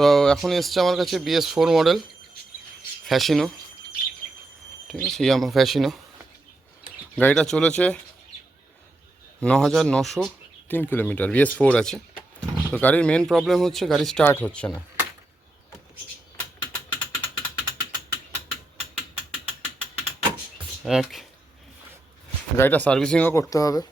তো এখন এসছে আমার কাছে BS4 মডেল ফ্যাসিনো, ঠিক আছে, ইয়ামা ফ্যাসিনো। গাড়িটা চলেছে 9,903 কিলোমিটার, BS4 আছে। তো গাড়ির মেন প্রবলেম হচ্ছে গাড়ি স্টার্ট হচ্ছে না। গাড়িটা সার্ভিসিংও করতে হবে।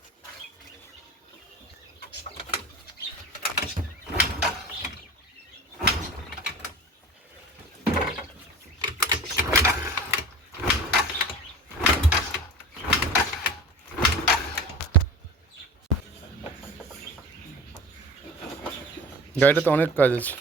গাড়িটাতে অনেক কাজ আছে।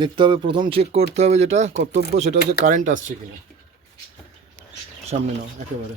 দেখতে হবে, প্রথম চেক করতে হবে যেটা কর্তব্য, সেটা হচ্ছে কারেন্ট আসছে কিনা। সামনে নাও একেবারে।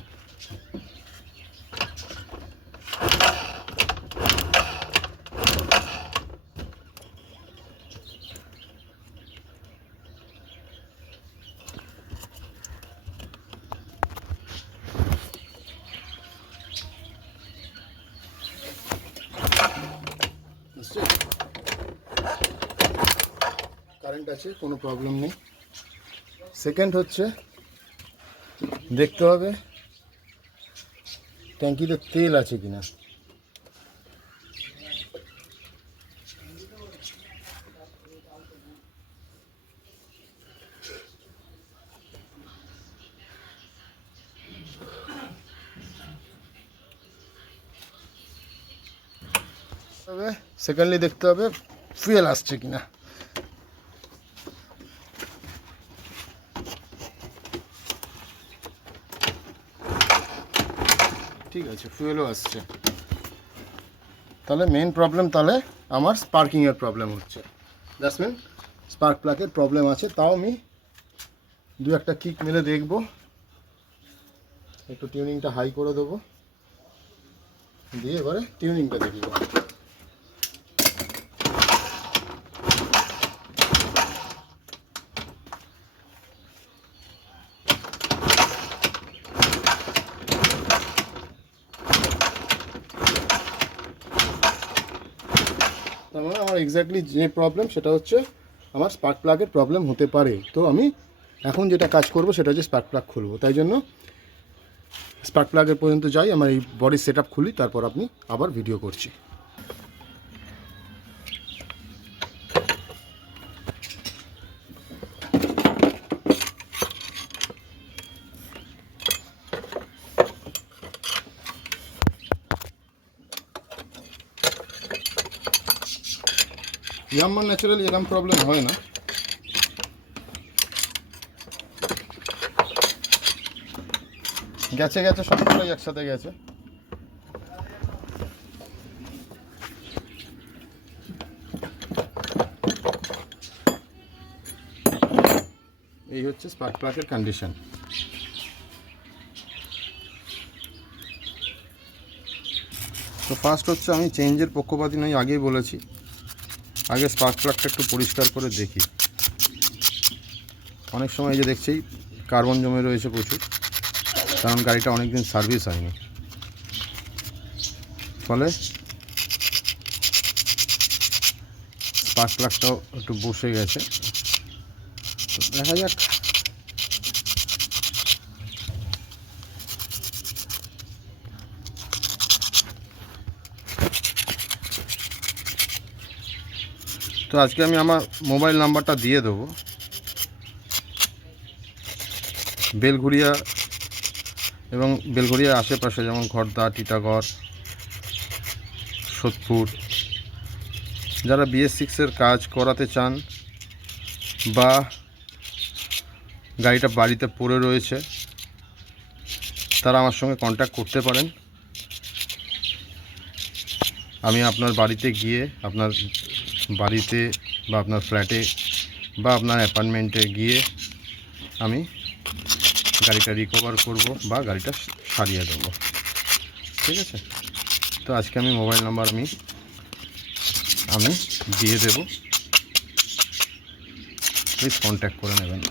কারেন্ট আছে, কোনো প্রবলেম নেই। সেকেন্ড হচ্ছে দেখতে হবে ট্যাঙ্কিতে তেল আছে কিনা। সেকেন্ডলি দেখতে হবে ফুয়েল আসছে কিনা। ঠিক আছে, ফুয়েলও আসছে। তাহলে মেন প্রবলেম তাহলে আমার স্পার্কিংয়ের প্রবলেম হচ্ছে। দ্যাটস মিন স্পার্ক প্লাগের প্রবলেম আছে। তাও আমি দু একটা কিক মেরে দেখব, একটু টিউনিংটা হাই করে দেবো, দিয়ে এবারে টিউনিংটা দেখব। তার মানে আমার এক্স্যাক্টলি যে প্রবলেম সেটা হচ্ছে আমার স্পার্ক প্লাগের প্রবলেম হতে পারে। তো আমি এখন যেটা কাজ করব সেটা হচ্ছে স্পার্ক প্লাগ খুলবো। তাই জন্য স্পার্ক প্লাগের পর্যন্ত যাই, আমার এই বডি সেট আপ খুলি, তারপর আপনি আবার ভিডিও করছি। ইয়ামার ন্যাচারালি এরকম প্রবলেম হয় না। গেছে সবগুলোই একসাথে গেছে। এই হচ্ছে স্পার্ক প্লাগের কন্ডিশন। তো ফার্স্ট হচ্ছে আমি চেঞ্জের পক্ষপাতী নই, আগেই বলেছি। আগে স্পার্ক প্লাগটা একটু পরিষ্কার করে দেখি। অনেক সময় এই যে দেখছি কার্বন জমে রয়েছে প্রচুর, কারণ গাড়িটা অনেক দিন সার্ভিস হয়নি, ফলে স্পার্ক প্লাগটাও একটু বসে গেছে। তো দেখা যাক। তো আজকে আমি আমার মোবাইল নাম্বারটা দিয়ে দেবো। বেলঘুরিয়া এবং বেলঘুরিয়ার আশেপাশে যেমন খড়দা, টিটাগড়, সোদপুর, যারা BS6-এর কাজ করাতে চান বা গাড়িটা বাড়িতে পড়ে রয়েছে, তারা আমার সঙ্গে কন্ট্যাক্ট করতে পারেন। আমি আপনার বাড়িতে গিয়ে, আপনার বাড়িতে বা আপনার ফ্ল্যাটে বা আপনার অ্যাপার্টমেন্টে গিয়ে আমি গাড়িটা রিকভার করব বা গাড়িটা সারিয়ে দেবো। ঠিক আছে? তো আজকে আমি মোবাইল নাম্বার আমি দিয়ে দেব, প্লিজ কন্ট্যাক্ট করে নেবেন।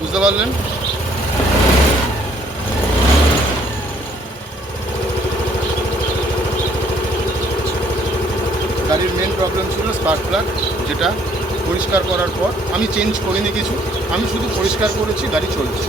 বুঝতে পারলেন? গাড়ির মেন প্রবলেম ছিল স্পার্ক প্লাগ, যেটা পরিষ্কার করার পর আমি চেঞ্জ করিনি কিছু, আমি শুধু পরিষ্কার করেছি, গাড়ি চলছে।